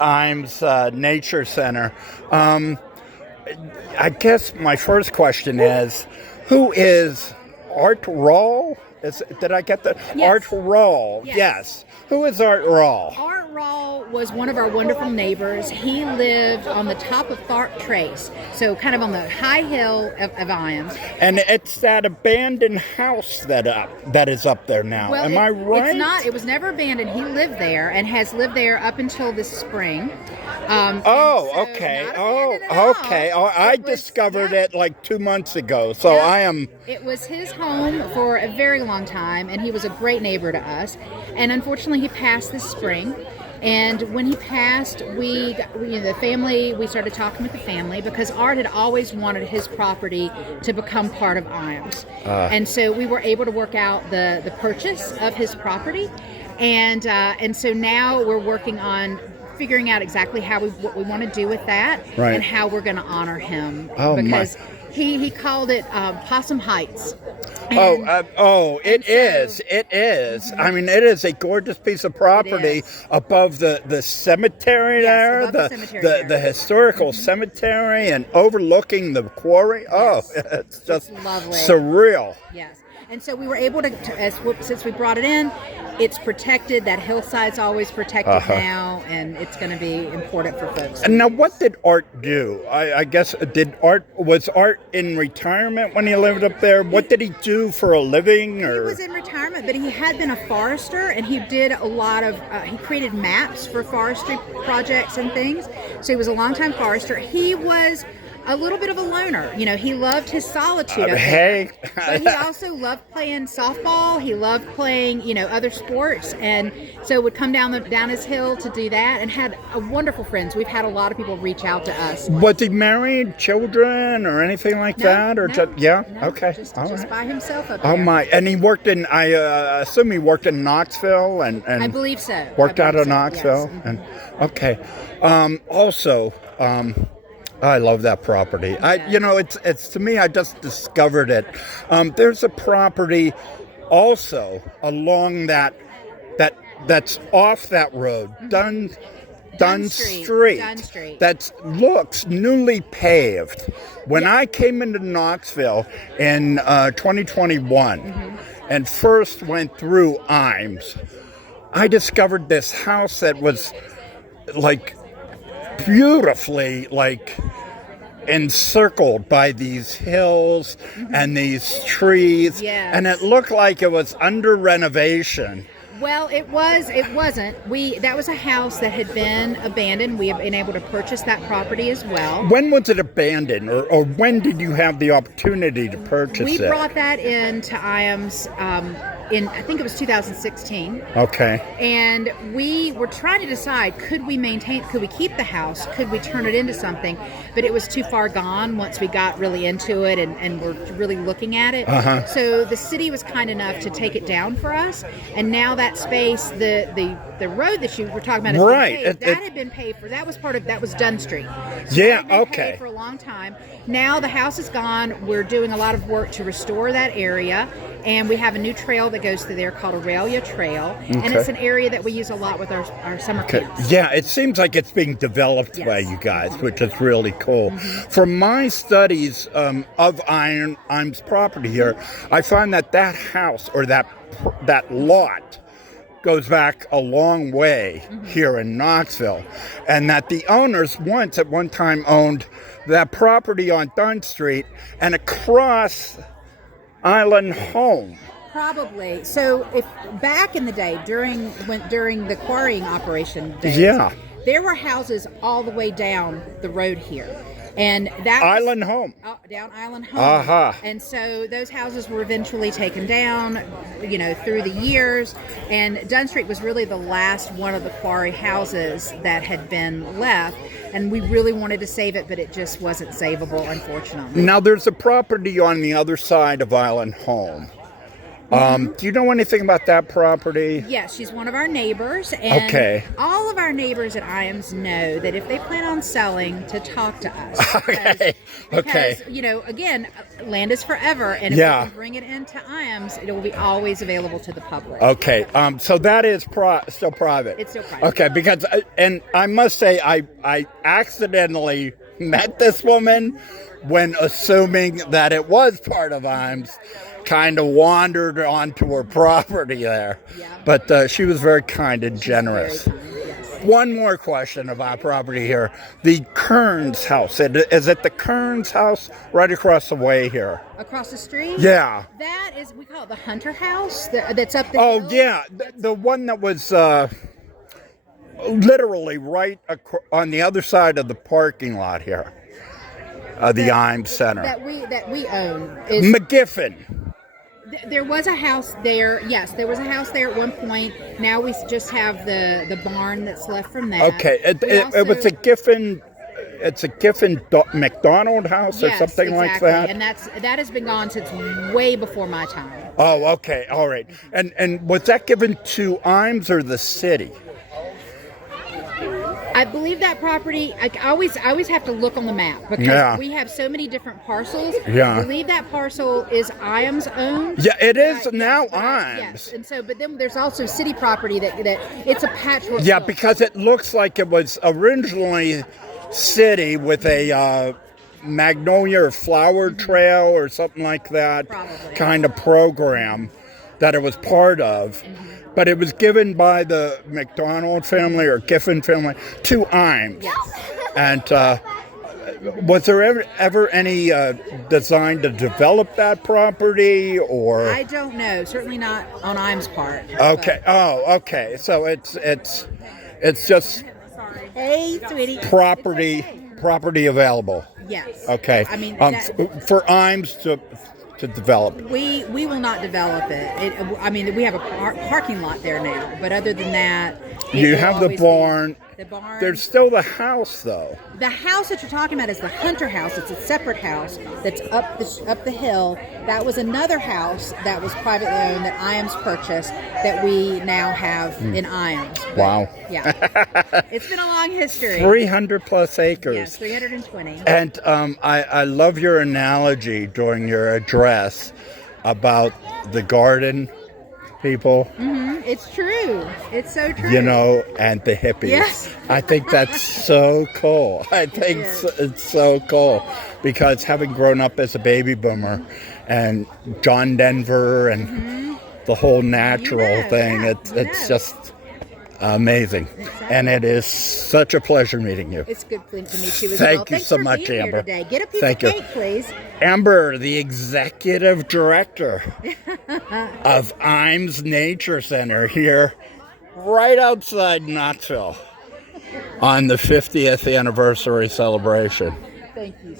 Ijams Nature Center. I guess my first question is, who is Art Rawl? Did I get that? Yes. Art Rawl, yes. Who is Art Rawl? Art Rawl was one of our wonderful neighbors. He lived on the top of Tharp Trace, so kind of on the high hill of Ijams. And it's that abandoned house that is up there now. Well, Am I right? It's not. It was never abandoned. He lived there and has lived there up until this spring. Okay. I discovered it like 2 months ago, so Yeah. I am... It was his home for a very long time, and he was a great neighbor to us. And unfortunately, he passed this spring. And when he passed, we started talking with the family because Art had always wanted his property to become part of Ijams. And so we were able to work out the purchase of his property. And so now we're working on figuring out exactly what we want to do with that, right, and how we're going to honor him. Oh, because he called it Possum Heights. It is. Mm-hmm. I mean, it is a gorgeous piece of property above the cemetery there, above the cemetery the historical cemetery, and overlooking the quarry. Yes. Oh, it's just lovely. Surreal. Yes. And so we were able since we brought it in, it's protected. That hillside's always protected now, and it's going to be important for folks. And now, what did Art do? I guess, was Art in retirement when he lived up there? What did he do for a living? Or? He was in retirement, but he had been a forester, and he did a lot of, he created maps for forestry projects and things. So he was a longtime forester. He was a little bit of a loner. You know, he loved his solitude. But he also loved playing softball. He loved playing, other sports, and so would come down his hill to do that, and had wonderful friends. We've had a lot of people reach out to us. Was he married, children, or anything like that? Or okay, just right, by himself up there. Oh my! And he worked in. I assume he worked in Knoxville, and I believe so. Worked out of Knoxville, yes. and okay. Also. I love that property. It's to me, I just discovered it. There's a property also along that's off that road, Dunn Street. That looks newly paved. When I came into Knoxville in 2021 and first went through Ijams, I discovered this house that was like beautifully encircled by these hills and these trees, and it looked like it was under renovation. Well, it wasn't. That was a house that had been abandoned. We have been able to purchase that property as well. When was it abandoned, or when did you have the opportunity to purchase it? We brought that into Ijams I think it was 2016. Okay. And we were trying to decide, could we keep the house? Could we turn it into something? But it was too far gone once we got really into it and were really looking at it. So the city was kind enough to take it down for us. And now that space, the road that you were talking about, had been paid for. That was Dunn Street. So that had been paid for a long time. Now the house is gone. We're doing a lot of work to restore that area. And we have a new trail that goes through there called Aurelia Trail. And it's an area that we use a lot with our summer camps. Yeah, it seems like it's being developed by you guys, which is really cool. From my studies of Ijams property here, I find that house or that lot goes back a long way here in Knoxville, and that the owners at one time owned that property on Dunn Street and across Island Home. Probably. So if back in the day, during the quarrying operation days, there were houses all the way down the road here. And that Island Home. Down Island Home. And so those houses were eventually taken down, through the years. And Dunn Street was really the last one of the quarry houses that had been left. And we really wanted to save it, but it just wasn't savable, unfortunately. Now, there's a property on the other side of Island Home. Do you know anything about that property? Yes, she's one of our neighbors, and Okay. all of our neighbors at Ijams know that if they plan on selling, to talk to us. Okay. Because, you know, again, land is forever, and if we can bring it into Ijams, it will be always available to the public. Okay, so that is still private. It's still private. Okay, because and I must say I accidentally met this woman when assuming that it was part of Ijams. Kind of wandered onto her property there, but she was very kind and generous. One more question about property here. The Kearns house. Is it the Kearns house right across the way here? Across the street? Yeah. That is, we call it the Hunter House. That's up the hill. Yeah. The one that was literally right on the other side of the parking lot here. The Ijams Center. That we own. McGiffin. There was a house there. Yes, there was a house there at one point. Now we just have the barn that's left from that. Okay, it was a Giffen. It's a Giffen McDonald house or something like that. And that has been gone since way before my time. Oh, okay, all right. And was that given to Ijams or the city? I believe that property. I always have to look on the map because we have so many different parcels. Yeah. I believe that parcel is Ijams owned. Yeah, it is now Ijams. Yes, and so but then there's also city property that it's a patchwork. Yeah, look. because it looks like it was originally city with a magnolia or flower trail or something like that kind of program that it was part of. But it was given by the McDonald family or Giffen family to Ijams. Yes. And was there ever any design to develop that property, or? I don't know. Certainly not on Ijams' part. Okay. But. Oh, okay. So it's just Hey, sweetie. property available. Yes. Okay. I mean, for Ijams to develop. We will not develop it. I mean, we have a parking lot there now, but other than that, you have the barn. The barn. There's still the house, though. The house that you're talking about is the Hunter House. It's a separate house that's up the hill. That was another house that was privately owned that Ijams purchased that we now have in Ijams. But, wow. Yeah. It's been a long history. 300 plus acres. Yes, 320. And I love your analogy during your address about the garden people. It's true. It's so true. You know, and the hippies. Yes. I think that's so cool. I think it's so cool because having grown up as a baby boomer and John Denver and the whole natural thing, it's just amazing. Exactly. And it is such a pleasure meeting you. It's good to meet you as well. Thank you Thanks so for much, being Amber. Here today. Get a piece Thank of you. cake, please. Amber, the executive director of Ijams Nature Center here right outside Knoxville on the 50th anniversary celebration. Thank you.